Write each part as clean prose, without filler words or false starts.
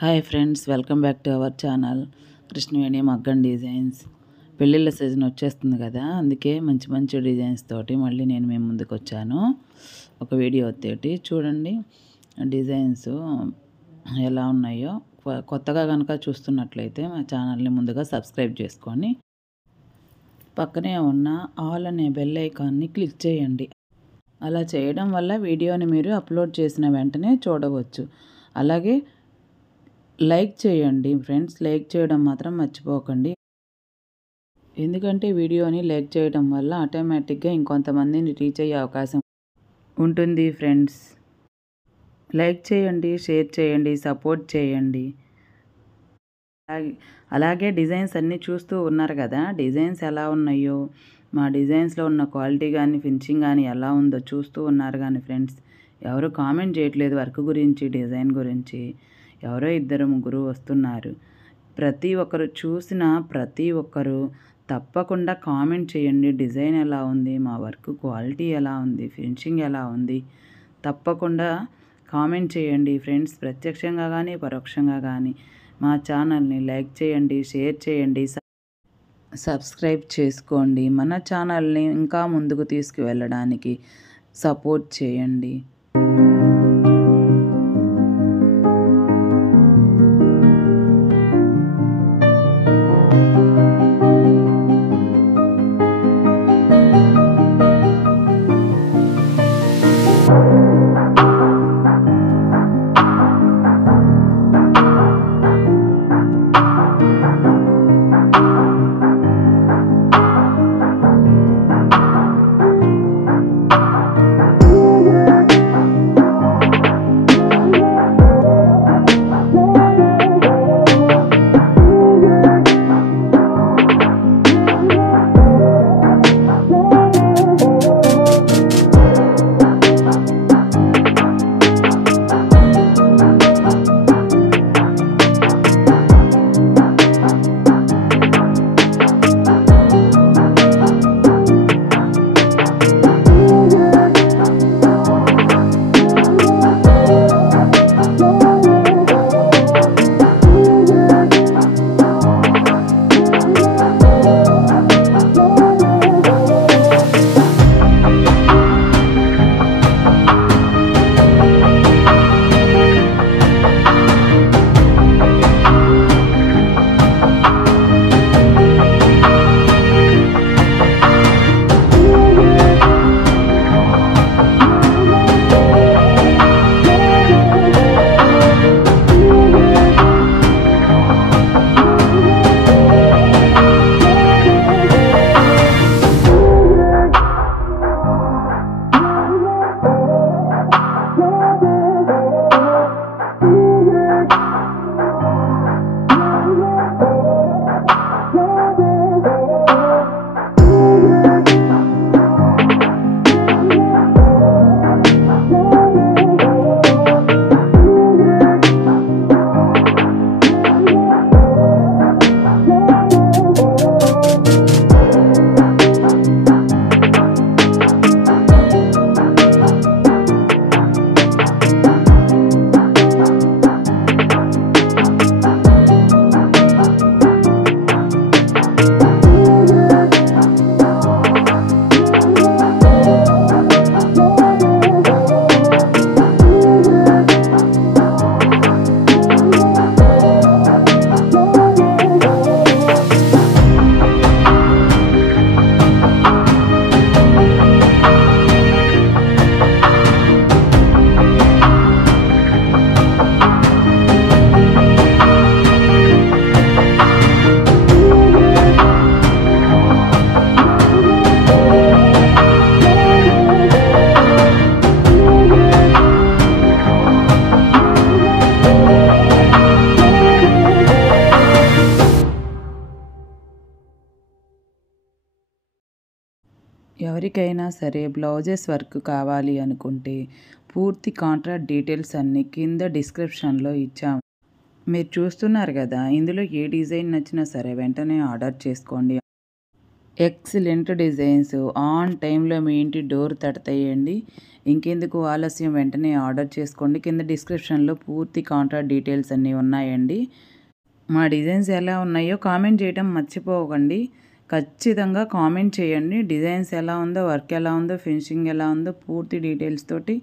Hi friends, welcome back to our channel Krishnaveni మగ్గం designs. పెళ్ళిళ్ళ season వచ్చేస్తుంది కదా, అందుకే మంచి మంచి డిజైన్స్ తోటి మళ్ళీ నేను మేము ముందుకు వచ్చాను. ఒక వీడియో తోటి చూడండి డిజైన్స్ ఎలా ఉన్నాయో. కొత్తగా కనుక చూస్తున్నట్లయితే మా ఛానల్ని ముందుగా సబ్స్క్రైబ్ చేసుకొని పక్కనే ఉన్న ఆల్ అనే బెల్ ఐకాన్ని క్లిక్ చేయండి. అలా చేయడం వల్ల వీడియోని మీరు అప్లోడ్ చేసిన వెంటనే చూడవచ్చు. అలాగే లైక్ చేయండి ఫ్రెండ్స్, లైక్ చేయడం మాత్రం మర్చిపోకండి. ఎందుకంటే వీడియోని లైక్ చేయడం వల్ల ఆటోమేటిక్గా ఇంకొంతమందిని రీచ్ అయ్యే అవకాశం ఉంటుంది ఫ్రెండ్స్. లైక్ చేయండి, షేర్ చేయండి, సపోర్ట్ చేయండి. అలాగే డిజైన్స్ అన్నీ చూస్తూ ఉన్నారు కదా, డిజైన్స్ ఎలా ఉన్నాయో, మా డిజైన్స్లో ఉన్న క్వాలిటీ కానీ ఫినిషింగ్ కానీ ఎలా ఉందో చూస్తూ ఉన్నారు కానీ ఫ్రెండ్స్, ఎవరు కామెంట్ చేయట్లేదు వర్క్ గురించి, డిజైన్ గురించి. ఎవరో ఇద్దరు ముగ్గురు వస్తున్నారు. ప్రతి ఒక్కరు చూసిన ప్రతి ఒక్కరు తప్పకుండా కామెంట్ చేయండి. డిజైన్ ఎలా ఉంది, మా వర్క్ క్వాలిటీ ఎలా ఉంది, ఫినిషింగ్ ఎలా ఉంది, తప్పకుండా కామెంట్ చేయండి ఫ్రెండ్స్. ప్రత్యక్షంగా కానీ పరోక్షంగా కానీ మా ఛానల్ని లైక్ చేయండి, షేర్ చేయండి, సబ్స్క్రైబ్ చేసుకోండి. మన ఛానల్ని ఇంకా ముందుకు తీసుకువెళ్ళడానికి సపోర్ట్ చేయండి. ఎవరికైనా సరే బ్లౌజెస్ వర్క్ కావాలి అనుకుంటే పూర్తి కాంట్రాక్ట్ డీటెయిల్స్ అన్నీ కింద డిస్క్రిప్షన్లో ఇచ్చాము. మీరు చూస్తున్నారు కదా, ఇందులో ఏ డిజైన్ నచ్చినా సరే వెంటనే ఆర్డర్ చేసుకోండి. ఎక్సలెంట్ డిజైన్స్ ఆన్ టైంలో మీ ఇంటి డోర్ తడతాయండి. ఇంకెందుకు ఆలస్యం, వెంటనే ఆర్డర్ చేసుకోండి. కింద డిస్క్రిప్షన్లో పూర్తి కాంటాక్ట్ డీటెయిల్స్ అన్నీ ఉన్నాయండి. మా డిజైన్స్ ఎలా ఉన్నాయో కామెంట్ చేయడం మర్చిపోకండి. ఖచ్చితంగా కామెంట్ చేయండి. డిజైన్స్ ఎలా ఉందో, వర్క్ ఎలా ఉందో, ఫినిషింగ్ ఎలా ఉందో పూర్తి డీటెయిల్స్ తోటి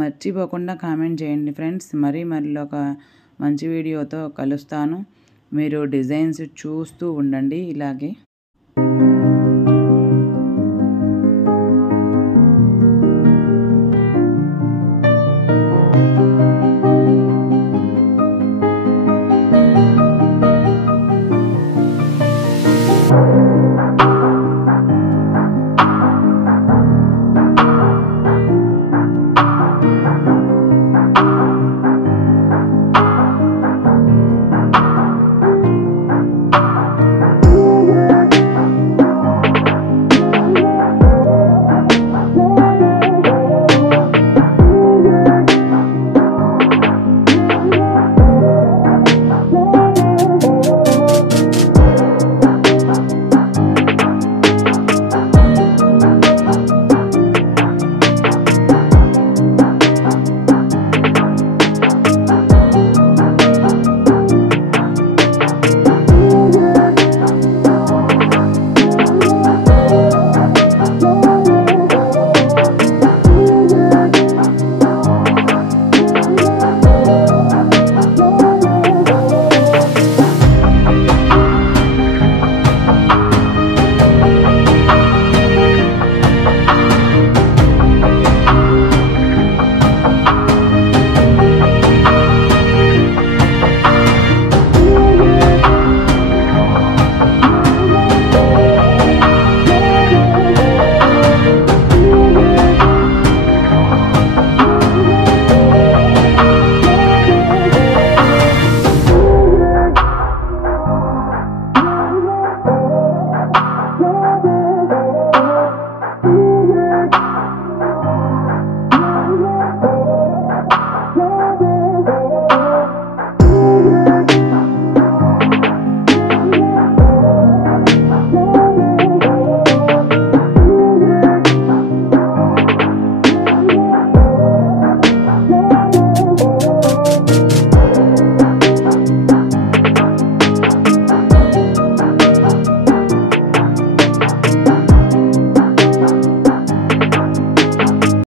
మర్చిపోకుండా కామెంట్ చేయండి ఫ్రెండ్స్. మరీ ఒక మంచి వీడియోతో కలుస్తాను. మీరు డిజైన్స్ చూస్తూ ఉండండి ఇలాగే.